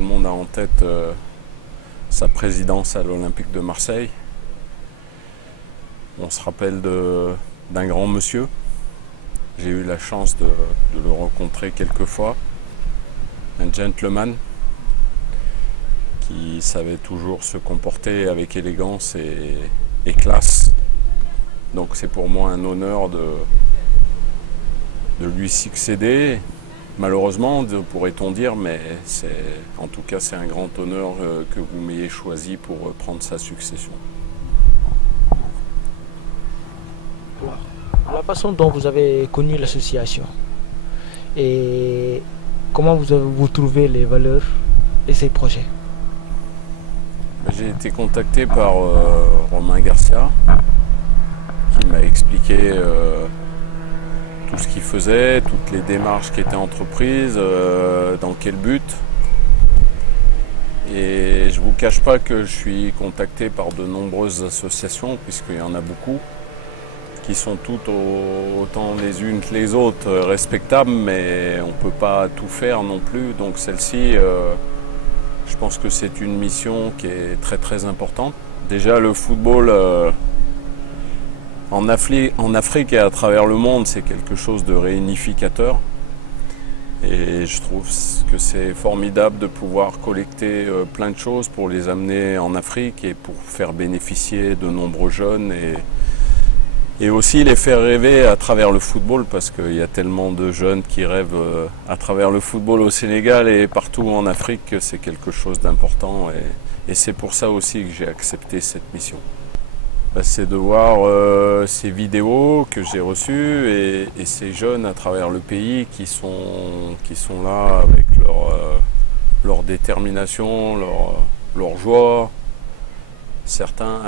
le monde a en tête sa présidence à l'Olympique de Marseille. On se rappelle d'un grand monsieur. J'ai eu la chance de le rencontrer quelques fois. Un gentleman qui savait toujours se comporter avec élégance et classe. Donc c'est pour moi un honneur de lui succéder. Malheureusement, pourrait-on dire, mais en tout cas c'est un grand honneur que vous m'ayez choisi pour prendre sa succession. Alors, la façon dont vous avez connu l'association et comment vous trouvez les valeurs et ses projets? J'ai été contacté par Romain Garcia qui m'a expliqué tout ce qu'il faisait, toutes les démarches qui étaient entreprises, dans quel but. Et je ne vous cache pas que je suis contacté par de nombreuses associations, puisqu'il y en a beaucoup, qui sont toutes autant les unes que les autres respectables, mais on ne peut pas tout faire non plus. Donc celle-ci, je pense que c'est une mission qui est très très importante. Déjà le football en Afrique et à travers le monde, c'est quelque chose de réunificateur. Et je trouve que c'est formidable de pouvoir collecter plein de choses pour les amener en Afrique et pour faire bénéficier de nombreux jeunes et aussi les faire rêver à travers le football, parce qu'il y a tellement de jeunes qui rêvent à travers le football au Sénégal et partout en Afrique que c'est quelque chose d'important. Et c'est pour ça aussi que j'ai accepté cette mission. C'est de voir ces vidéos que j'ai reçues et ces jeunes à travers le pays qui sont là avec leur détermination, leur joie. Certains,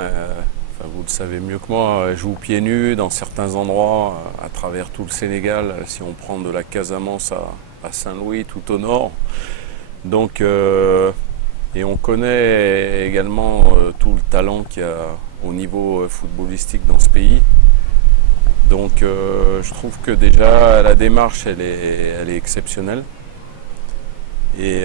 vous le savez mieux que moi, jouent pieds nus dans certains endroits à travers tout le Sénégal, si on prend de la Casamance à Saint-Louis, tout au nord. Donc, et on connaît également tout le talent qu'il y a au niveau footballistique dans ce pays. Donc je trouve que déjà la démarche elle est exceptionnelle. Et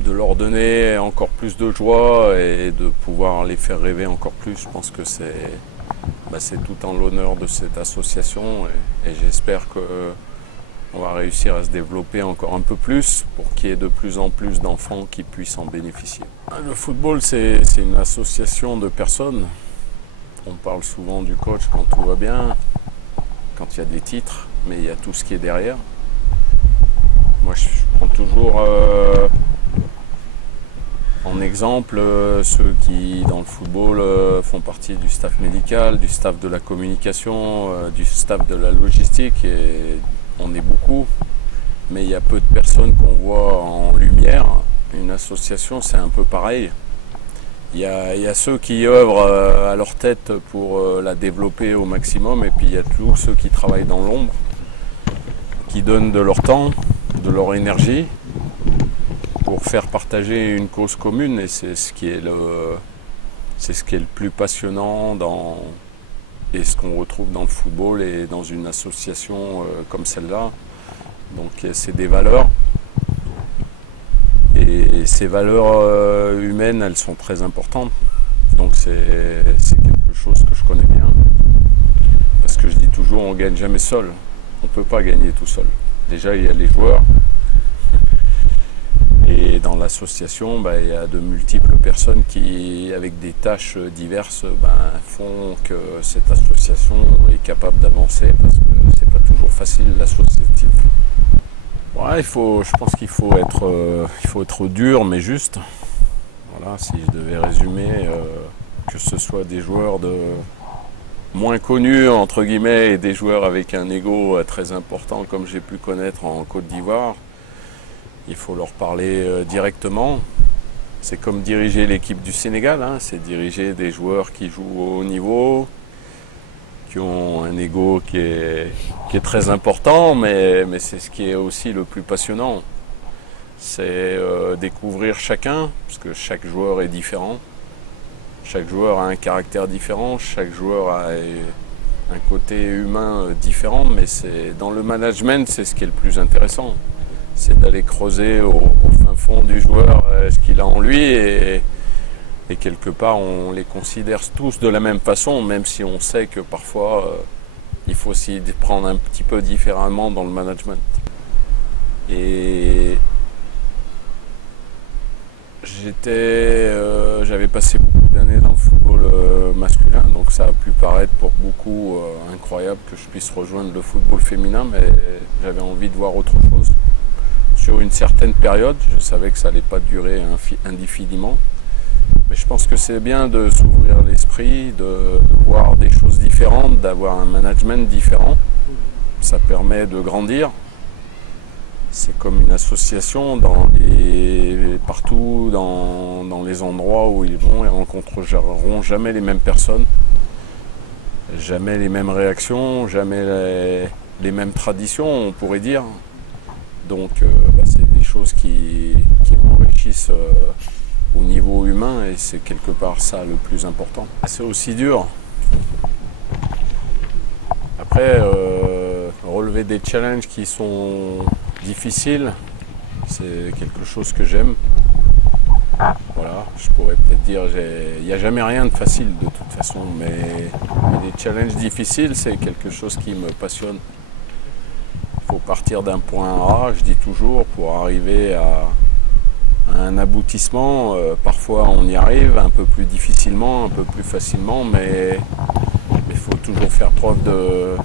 de leur donner encore plus de joie et de pouvoir les faire rêver encore plus, je pense que c'est tout en l'honneur de cette association et j'espère qu'on va réussir à se développer encore un peu plus pour qu'il y ait de plus en plus d'enfants qui puissent en bénéficier. Le football, c'est une association de personnes. On parle souvent du coach quand tout va bien, quand il y a des titres, mais il y a tout ce qui est derrière. Moi, je prends toujours en exemple ceux qui, dans le football, font partie du staff médical, du staff de la communication, du staff de la logistique. Et on est beaucoup, mais il y a peu de personnes qu'on voit en lumière. Une association, c'est un peu pareil. Il y a ceux qui œuvrent à leur tête pour la développer au maximum, et puis il y a tous ceux qui travaillent dans l'ombre, qui donnent de leur temps, de leur énergie, pour faire partager une cause commune, et c'est ce qui est le plus passionnant et ce qu'on retrouve dans le football et dans une association comme celle-là. Donc c'est des valeurs. Et ces valeurs humaines, elles sont très importantes. Donc c'est quelque chose que je connais bien. Parce que je dis toujours, on ne gagne jamais seul. On ne peut pas gagner tout seul. Déjà, il y a les joueurs. Et dans l'association, il y a de multiples personnes qui, avec des tâches diverses, font que cette association est capable d'avancer. Parce que c'est pas toujours facile l'associatif. Ouais, je pense qu'il faut être dur mais juste. Voilà, si je devais résumer, que ce soit des joueurs moins connus entre guillemets et des joueurs avec un ego très important comme j'ai pu connaître en Côte d'Ivoire, il faut leur parler directement. C'est comme diriger l'équipe du Sénégal, hein, c'est diriger des joueurs qui jouent au haut niveau, qui ont un ego qui est très important, mais c'est ce qui est aussi le plus passionnant. C'est découvrir chacun, parce que chaque joueur est différent. Chaque joueur a un caractère différent, chaque joueur a un côté humain différent, mais dans le management, c'est ce qui est le plus intéressant. C'est d'aller creuser au fin fin fond du joueur ce qu'il a en lui et quelque part on les considère tous de la même façon, même si on sait que parfois il faut s'y prendre un petit peu différemment dans le management. Et j'avais passé beaucoup d'années dans le football masculin, donc ça a pu paraître pour beaucoup incroyable que je puisse rejoindre le football féminin, mais j'avais envie de voir autre chose. Sur une certaine période, je savais que ça n'allait pas durer indéfiniment, mais je pense que c'est bien de s'ouvrir l'esprit, de voir des choses différentes, d'avoir un management différent. Ça permet de grandir. C'est comme une association partout dans les endroits où ils vont, ils rencontreront jamais les mêmes personnes, jamais les mêmes réactions, jamais les mêmes traditions, on pourrait dire. Donc c'est des choses qui enrichissent au niveau humain et c'est quelque part ça le plus important. C'est aussi dur. Après, relever des challenges qui sont difficiles, c'est quelque chose que j'aime. Voilà, je pourrais peut-être dire, il n'y a jamais rien de facile de toute façon, mais les challenges difficiles, c'est quelque chose qui me passionne. Il faut partir d'un point A, je dis toujours, pour arriver à un aboutissement. Parfois on y arrive un peu plus difficilement, un peu plus facilement, mais il faut toujours faire preuve de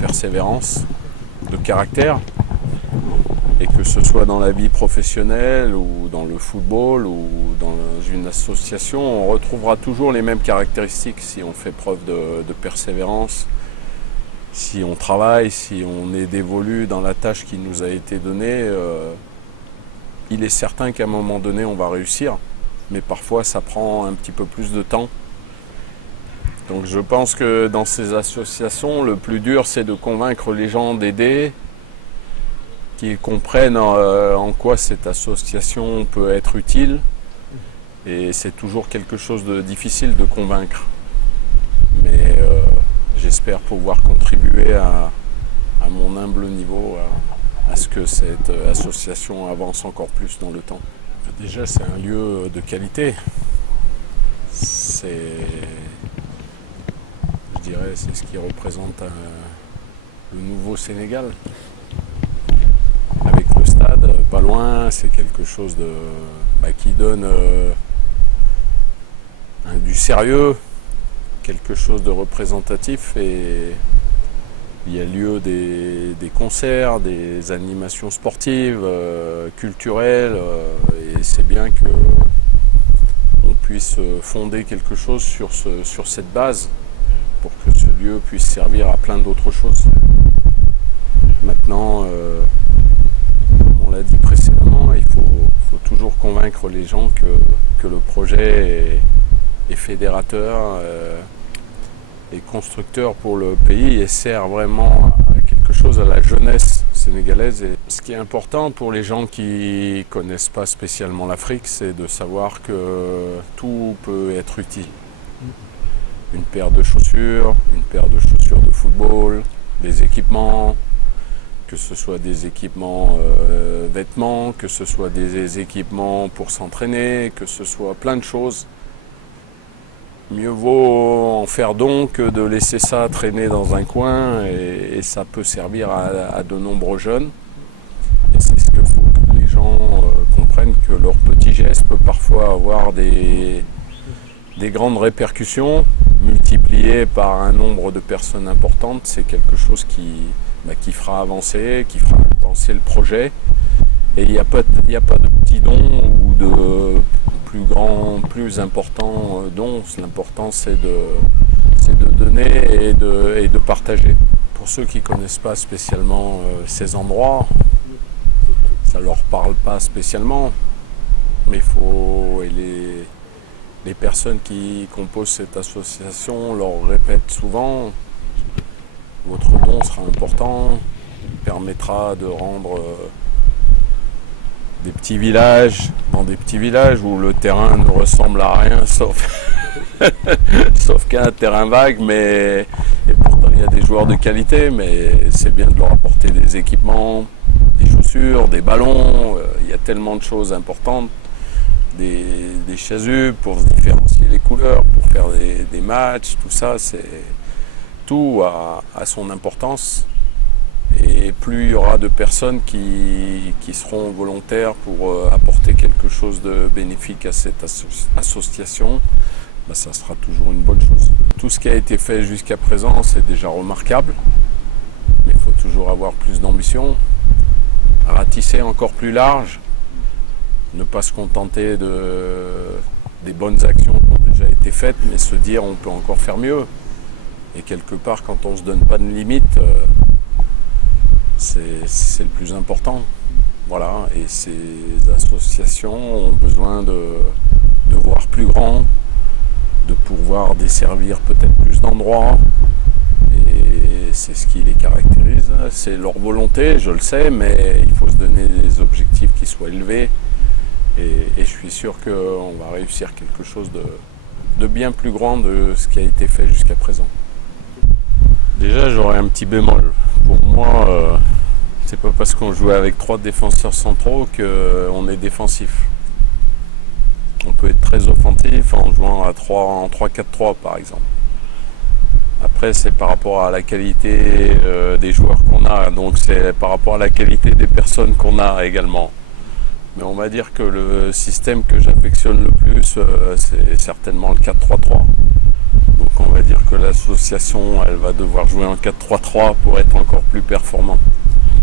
persévérance, de caractère. Et que ce soit dans la vie professionnelle ou dans le football ou dans une association, on retrouvera toujours les mêmes caractéristiques si on fait preuve de persévérance, si on travaille, si on est dévolu dans la tâche qui nous a été donnée. Il est certain qu'à un moment donné, on va réussir, mais parfois ça prend un petit peu plus de temps. Donc je pense que dans ces associations, le plus dur, c'est de convaincre les gens d'aider, qu'ils comprennent en quoi cette association peut être utile. Et c'est toujours quelque chose de difficile de convaincre. Mais j'espère pouvoir contribuer à mon humble niveau à ce que cette association avance encore plus dans le temps. Déjà, c'est un lieu de qualité. Je dirais, c'est ce qui représente le nouveau Sénégal. Avec le stade pas loin, c'est quelque chose qui donne du sérieux, quelque chose de représentatif, et il y a lieu des concerts, des animations sportives, culturelles, et c'est bien qu'on puisse fonder quelque chose sur cette base pour que ce lieu puisse servir à plein d'autres choses. Maintenant, on l'a dit précédemment, il faut toujours convaincre les gens que le projet est fédérateur, est constructeur pour le pays et sert vraiment à quelque chose à la jeunesse sénégalaise. Et ce qui est important pour les gens qui ne connaissent pas spécialement l'Afrique, c'est de savoir que tout peut être utile. Une paire de chaussures de football, des équipements, que ce soit des équipements vêtements, que ce soit des équipements pour s'entraîner, que ce soit plein de choses. Mieux vaut en faire don que de laisser ça traîner dans un coin et ça peut servir à de nombreux jeunes. Et c'est ce qu'il faut que les gens comprennent, que leur petit geste peut parfois avoir des grandes répercussions multipliées par un nombre de personnes importantes. C'est quelque chose qui fera avancer le projet. Et il n'y a pas de petits dons ou de plus important dons. L'important c'est de donner et de partager. Pour ceux qui ne connaissent pas spécialement ces endroits, ça ne leur parle pas spécialement, mais les personnes qui composent cette association leur répètent souvent: votre don sera important, permettra de rendre des petits villages, dans des petits villages où le terrain ne ressemble à rien sauf qu'un terrain vague, et pourtant il y a des joueurs de qualité, mais c'est bien de leur apporter des équipements, des chaussures chaussures, des ballons, il y a tellement de choses importantes, des chasubles pour se différencier les couleurs, pour faire des matchs, tout ça, tout a son importance. Et plus il y aura de personnes qui seront volontaires pour apporter quelque chose de bénéfique à cette association, ben ça sera toujours une bonne chose. Tout ce qui a été fait jusqu'à présent, c'est déjà remarquable, mais il faut toujours avoir plus d'ambition, ratisser encore plus large, ne pas se contenter des bonnes actions qui ont déjà été faites, mais se dire on peut encore faire mieux. Et quelque part, quand on ne se donne pas de limite, c'est le plus important. Voilà. Et ces associations ont besoin de voir plus grand, de pouvoir desservir peut-être plus d'endroits. Et c'est ce qui les caractérise. C'est leur volonté, je le sais, mais il faut se donner des objectifs qui soient élevés. Et je suis sûr qu'on va réussir quelque chose de bien plus grand de ce qui a été fait jusqu'à présent. Déjà, j'aurais un petit bémol. Pour moi, c'est pas parce qu'on joue avec 3 défenseurs centraux qu'on est défensif. On peut être très offensif en jouant en 3-4-3 par exemple. Après, c'est par rapport à la qualité des joueurs qu'on a, donc c'est par rapport à la qualité des personnes qu'on a également. Mais on va dire que le système que j'affectionne le plus, c'est certainement le 4-3-3. Donc on va dire que l'association, elle va devoir jouer en 4-3-3 pour être encore plus performante.